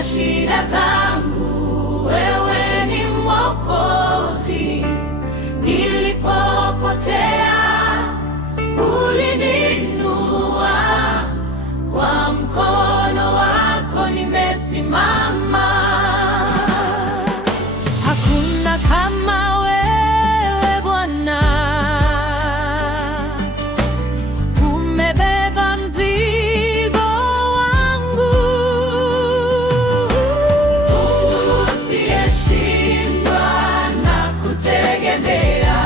katika shida zangu, wewe ni Mwokozi. Nilipopotea ulininua, kwa mkono wako nimesimama. Hakuna kama wewe Bwana, umebeba mzigo wangu. Mungu usiyeshindwa na kutegemea,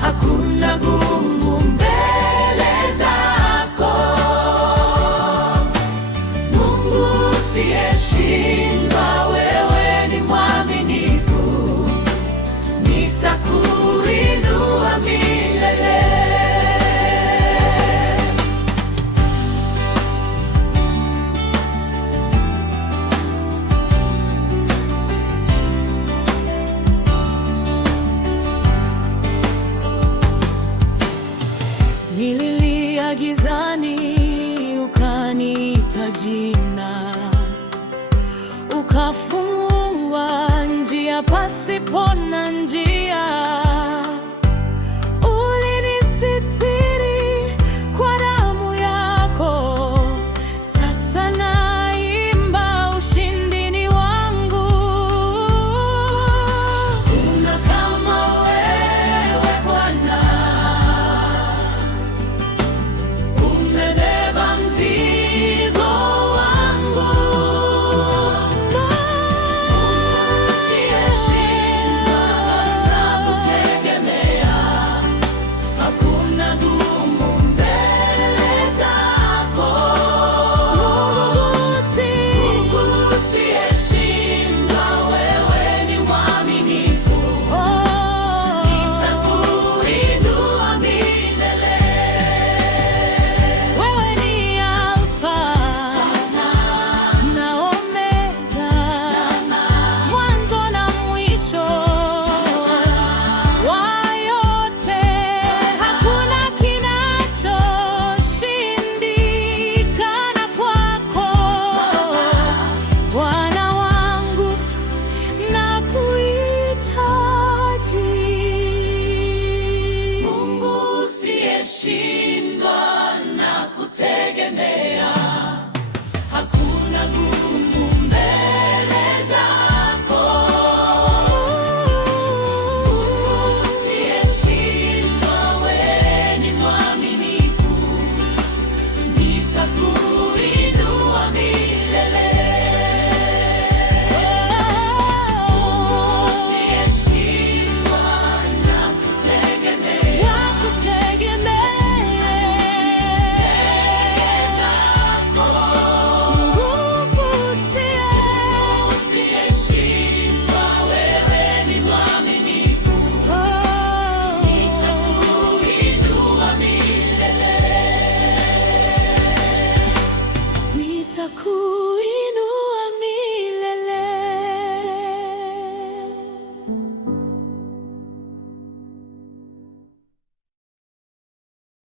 hakuna gumu mbele zako. Mungu usiyeshindwa, wewe ni mwaminifu, nitakuinua milele. Nililia gizani, ukaniita jina, ukafungua njia pasipo na